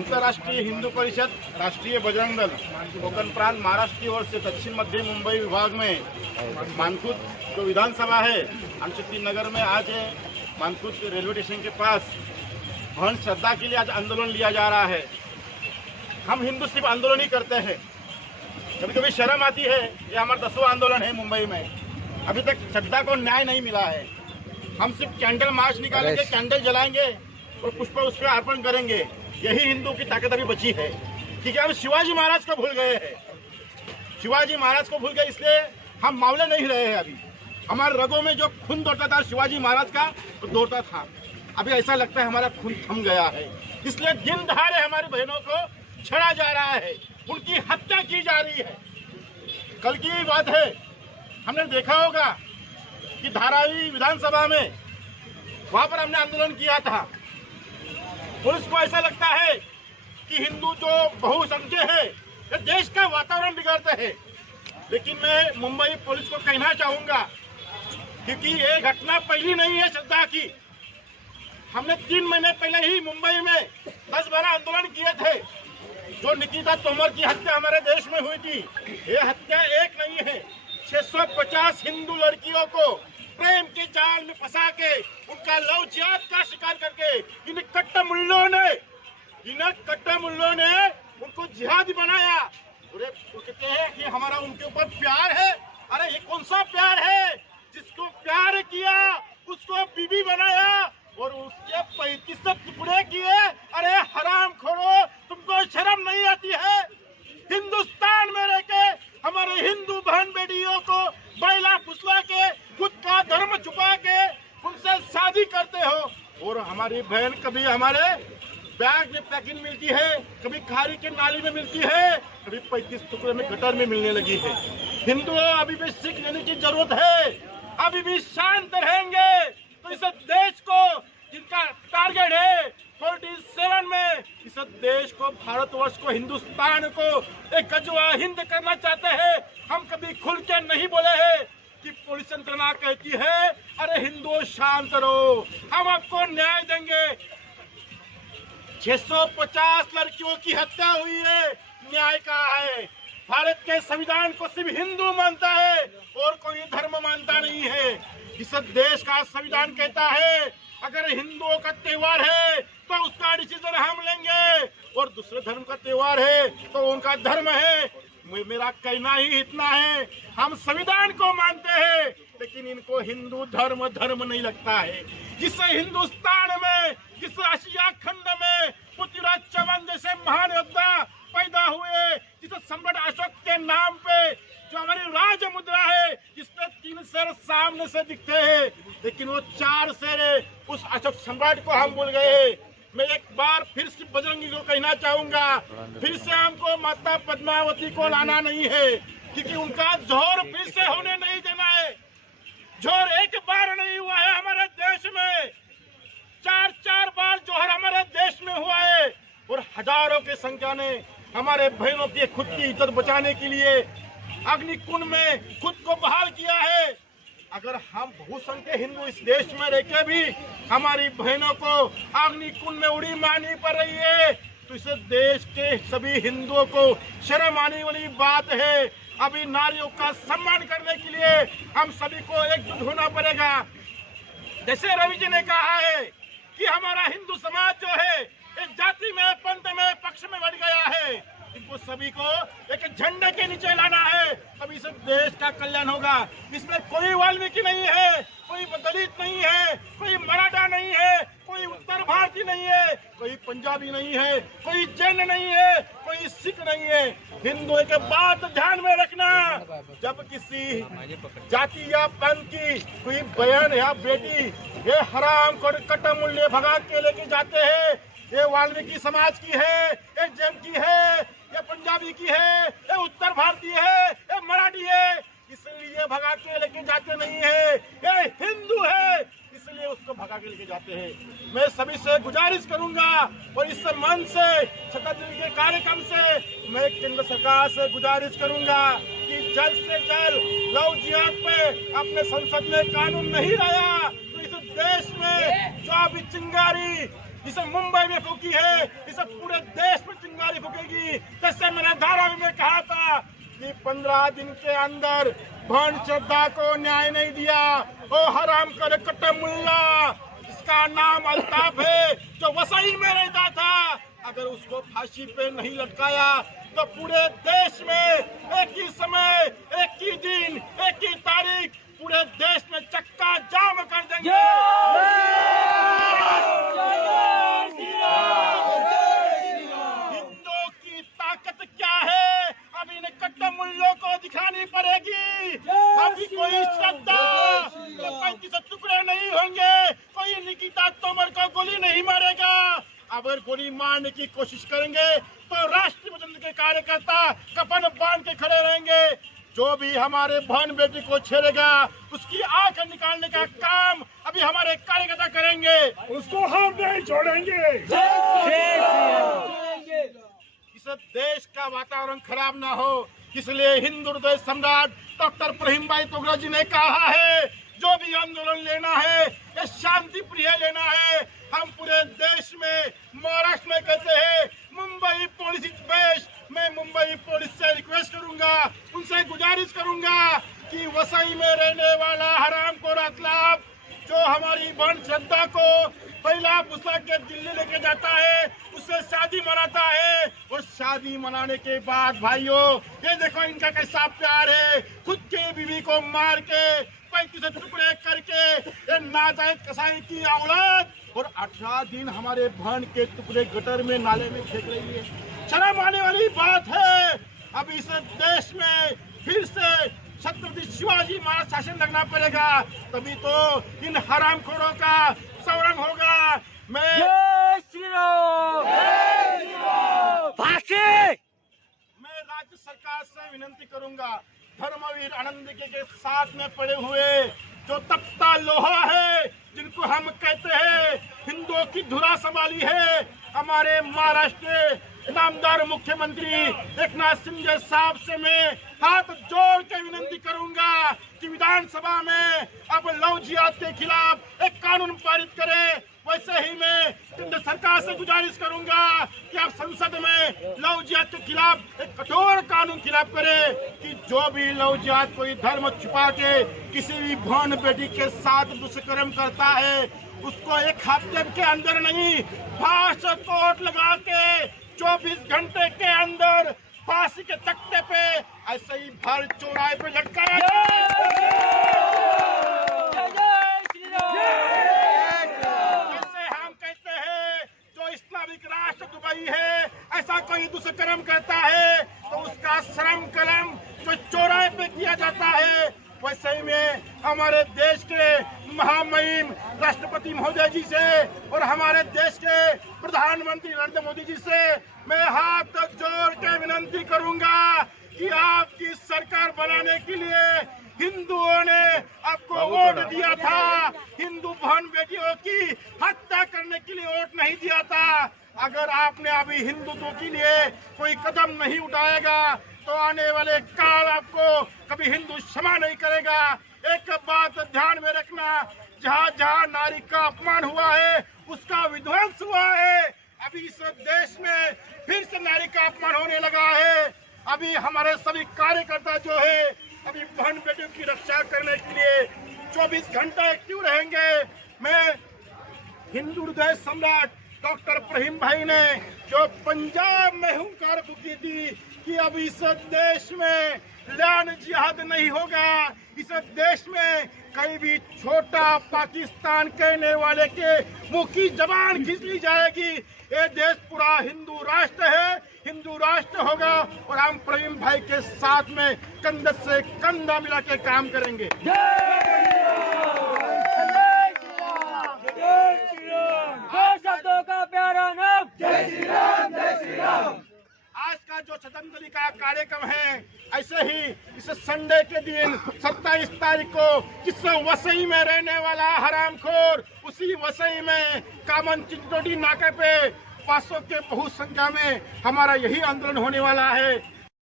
अंतर्राष्ट्रीय हिंदू परिषद, राष्ट्रीय बजरंग दल, कोकण प्रांत महाराष्ट्र की ओर से दक्षिण मध्य मुंबई विभाग में मानखुद जो विधानसभा है अंशक्ति नगर में आज मानखुद रेलवे स्टेशन के पास भवन श्रद्धा के लिए आज आंदोलन लिया जा रहा है। हम हिंदू सिर्फ आंदोलन ही करते हैं, कभी कभी शर्म आती है। ये हमारा 10वां आंदोलन है मुंबई में, अभी तक श्रद्धा को न्याय नहीं मिला है। हम सिर्फ कैंडल मार्च निकालेंगे, कैंडल जलाएंगे और पुष्प उस पर अर्पण करेंगे। यही हिंदू की ताकत अभी बची है, क्योंकि हम शिवाजी महाराज को भूल गए हैं। शिवाजी महाराज को भूल गए, इसलिए हम मावले नहीं रहे हैं। अभी हमारे रगों में जो खून दौड़ता था शिवाजी महाराज का, तो दौड़ता था। अभी ऐसा लगता है हमारा खून थम गया है, इसलिए दिन दहाड़े हमारी बहनों को छेड़ा जा रहा है, उनकी हत्या की जा रही है। कल की बात है, हमने देखा होगा कि धारावी विधानसभा में वहां पर हमने आंदोलन किया था। पुलिस को ऐसा लगता है कि हिंदू जो बहुसंख्यक है ये देश का वातावरण बिगाड़ते हैं, लेकिन मैं मुंबई पुलिस को कहना चाहूंगा, क्योंकि ये घटना पहली नहीं है श्रद्धा की। हमने 3 महीने पहले ही मुंबई में 10-12 आंदोलन किए थे। जो निकिता तोमर की हत्या हमारे देश में हुई थी, ये हत्या एक नहीं है, 650 हिंदू लड़कियों को प्रेम के जाल में फंसा के उनका लव जिहाद का शिकार करके इन कट्टर मुल्लों ने उनको जिहादी बनाया। वो कहते हैं कि हमारा उनके ऊपर प्यार है। अरे ये कौन सा प्यार है? जिसको प्यार किया उसको बीबी बनाया और उसके 35 टुकड़े किए। अरे हराम खोरो, तुमको शर्म नहीं आती है? हिंदुस्तान में रह के हमारे हिंदू बहन बेटियों को बैला फुसला के खुद का धर्म छुपा के उनसे शादी करते हो, और हमारी बहन कभी हमारे बैग में पैकिंग मिलती है, कभी खारी के नाली में मिलती है, कभी 35 टुकड़े में गटर में मिलने लगी है। हिंदुओं अभी भी सीख लेने की जरूरत है, अभी भी शांत रहेंगे तो इस देश को, जिनका टारगेट है 47 में, इस देश को, भारतवर्ष को, हिंदुस्तान को एक गजवा हिंद करना चाहते हैं। हम कभी खुल के नहीं बोले हैं कि पुलिस यंत्रणा कहती है अरे हिंदुओं शांत रहो, हम आपको न्याय देंगे। 650 लड़कियों की हत्या हुई है, न्याय कहाँ है? भारत के संविधान को सिर्फ हिंदू मानता है और कोई धर्म मानता नहीं है। इस देश का संविधान कहता है अगर हिंदुओं का त्योहार है तो उसका डिसीजन हम लेंगे, और दूसरे धर्म का त्योहार है तो उनका धर्म है। मेरा कहना ही इतना है, हम संविधान को मानते हैं लेकिन इनको हिंदू धर्म नहीं लगता है। जिस हिंदुस्तान में, जिस एशिया खंड में पृथ्वीराज चौहान जैसे महान योद्धा पैदा हुए, जिस सम्राट अशोक के नाम पे जो हमारी राज मुद्रा है जिसपे 3 शेर सामने से दिखते हैं, लेकिन वो 4 शेर है, उस अशोक सम्राट को हम भूल गए। मैं एक बार फिर से बजरंगी को कहना चाहूंगा, फिर से हमको माता पद्मावती को लाना नहीं है, क्योंकि उनका जोहर फिर से होने नहीं देना है। जोहर एक बार नहीं हुआ है हमारे देश में, 4 बार जोहर हमारे देश में हुआ है, और हजारों की संख्या ने हमारे बहनों की खुद की इज्जत बचाने के लिए अग्निकुंड में खुद को बहाल किया है। अगर हम बहुसंख्यक हिंदू इस देश में रहकर भी हमारी बहनों को अग्निकुंड में उड़ी मारनी पड़ रही है, तो इस देश के सभी हिंदुओं को शर्म आने वाली बात है। अभी नारियों का सम्मान करने के लिए हम सभी को एकजुट होना पड़ेगा। जैसे रवि जी ने कहा है कि हमारा हिंदू समाज जो है एक जाति में, पंथ में, पक्ष में बढ़ गया है, इनको सभी को एक झंडे के नीचे लाना है, तभी इस देश का कल्याण होगा। इसमें कोई वाल्मीकि नहीं है, कोई दलित नहीं है, कोई मराठा नहीं है, कोई उत्तर भारतीय नहीं है, कोई पंजाबी नहीं है, कोई जैन नहीं है, कोई सिख नहीं है। हिंदुओं के बात ध्यान में रखना, जब किसी जाति या पंथ की कोई बहन या बेटी ये हराम को कट्टर मूल्य भगा के लेके जाते हैं, ये वाल्मीकि समाज की है, ये जैन की है, ये पंजाबी की है, ये उत्तर भारतीय है, ये मराठी है, इसलिए भगा के लेके जाते नहीं है। ये हिंदू है इसलिए उसको भगा के लेके जाते हैं। मैं सभी से गुजारिश करूंगा और इस मन से, शताब्दी के कार्यक्रम से मैं केंद्र सरकार से गुजारिश करूंगा कि जल्द से जल्द लव जिहाद पे अपने संसद में कानून नहीं लाया तो इस देश में जो अभी चिंगारी जिसे मुंबई में फूकी है, इसे पूरे देश में चिंगारी फूकेगी। जैसे मैंने धारावी में कहा था कि 15 दिन के अंदर भवन श्रद्धा को न्याय नहीं दिया, ओ हराम कर कट्टा मुल्ला जिसका नाम अल्ताफ है, जो वसई में रहता था, अगर उसको फांसी पे नहीं लटकाया तो पूरे देश में एक ही समय, एक ही दिन, एक ही तारीख पूरे देश में चक्का जाम कर देंगे। हिंदुओं की ताकत क्या है, अब इन कट्टर मुल्लों को दिखानी पड़ेगी। अभी कोई श्रद्धा तो 35 टुकड़े नहीं होंगे, कोई निकिता तोमर को गोली नहीं मारेगा। अगर गोली मारने की कोशिश करेंगे तो राष्ट्रीय जनता के कार्यकर्ता कफन बांध के खड़े रहेंगे। जो भी हमारे बहन बेटी को छेड़ेगा उसकी आंख निकालने का काम अभी हमारे कार्यकर्ता करेंगे, उसको हम नहीं छोड़ेंगे। इस देश का वातावरण खराब ना हो, इसलिए हिंदू हृदय सम्राट डॉक्टर प्रहीम भाई तोगरा जी ने कहा है, जो भी आंदोलन लेना है ये शांति प्रिय लेना है। हम पूरे देश में, महाराष्ट्र में कहते हैं मुंबई पुलिस इज बेस्ट। मैं मुंबई पुलिस से रिक्वेस्ट करूंगा, उनसे गुजारिश करूंगा कि वसई में रहने वाला हराम को अतलाफ जो हमारी बहन श्रद्धा को पहला पुस्तक के दिल्ली लेके जाता है, उससे शादी मनाता है, और शादी मनाने के बाद भाइयों ये देखो इनका कैसा प्यार है, खुद के बीवी को मार के 35 टुकड़े करके ये नाजायज कसाई की औलाद, और 18 दिन हमारे बहन के टुकड़े गटर में नाले में फेंक रही है। शर्म आने वाली बात है। अब इस देश में फिर से छत्रपति शिवाजी महाराज शासन लगना पड़ेगा, तभी तो इन हरामखोरों का संरक्षण होगा। मैं राज्य सरकार से विनती करूंगा, धर्मवीर आनंद के साथ में पड़े हुए जो तपता लोहा है, जिनको हम कहते हैं हिंदुओं की धुरा संभाली है, हमारे महाराष्ट्र नामदार मुख्यमंत्री एकनाथ शिंदे साहब से मैं हाथ जोड़ के विनती करूंगा कि विधानसभा में अब लव जिहाद के खिलाफ एक कानून पारित करें। वैसे ही मैं केंद्र सरकार से गुजारिश करूंगा कि आप संसद में लव जिहाद के खिलाफ एक कठोर कानून खिलाफ करें कि जो भी लव जिहाद कोई धर्म छुपा के किसी भी बहन बेटी के साथ दुष्कर्म करता है, उसको एक हफ्ते के अंदर नहीं, फांसी कोर्ट लगा के 24 घंटे के अंदर फांसी के तख्ते पे ऐसे ही भर चौराहे पे लटकाया जैसे हम कहते हैं जो इस्लामिक राष्ट्र दुबई है, ऐसा कोई दुष्कर्म करता है तो उसका श्रम कलम जो चौराहे पे किया जाता है। वैसे ही में हमारे देश के महामहिम राष्ट्रपति महोदय जी से और हमारे देश के प्रधानमंत्री नरेंद्र मोदी जी से मैं हाथ जोड़ के विनती करूंगा कि आपकी सरकार बनाने के लिए हिंदुओं ने आपको वोट दिया था, हिंदू बहन बेटियों की हत्या करने के लिए वोट नहीं दिया था। अगर आपने अभी हिंदुत्व के लिए कोई कदम नहीं उठाएगा तो आने वाले काल आपको कभी हिंदू क्षमा नहीं करेगा। एक बात ध्यान में रखना, जहाँ जहाँ नारी का अपमान हुआ है उसका विध्वंस हुआ है। अभी इस देश में फिर से नारी का अपमान होने लगा है। अभी हमारे सभी कार्यकर्ता जो है अभी बहन बेटियों की रक्षा करने के लिए 24 घंटा एक्टिव रहेंगे। मैं हिंदू हृदय सम्राट डॉक्टर प्रहीम भाई ने जो पंजाब में हुंकार फूकी थी कि अब इस देश में लैंड जिहाद नहीं होगा, इस देश में कहीं भी छोटा पाकिस्तान कहने वाले के मुंह की जबान खींच ली जाएगी। ये देश पूरा हिंदू राष्ट्र है, हिंदू राष्ट्र होगा और हम प्रहीम भाई के साथ में कंधे से कंधा मिला के काम करेंगे। शब्दों का प्यारा नाम जय श्री राम, जय श्री राम। आज का जो श्रद्धांजलि का कार्यक्रम है, ऐसे ही इस संडे के दिन 27 तारीख को इस वसई में रहने वाला हरामखोर, उसी वसई में कामन चिंचोटी नाके पे 500 के बहुत संख्या में हमारा यही आंदोलन होने वाला है।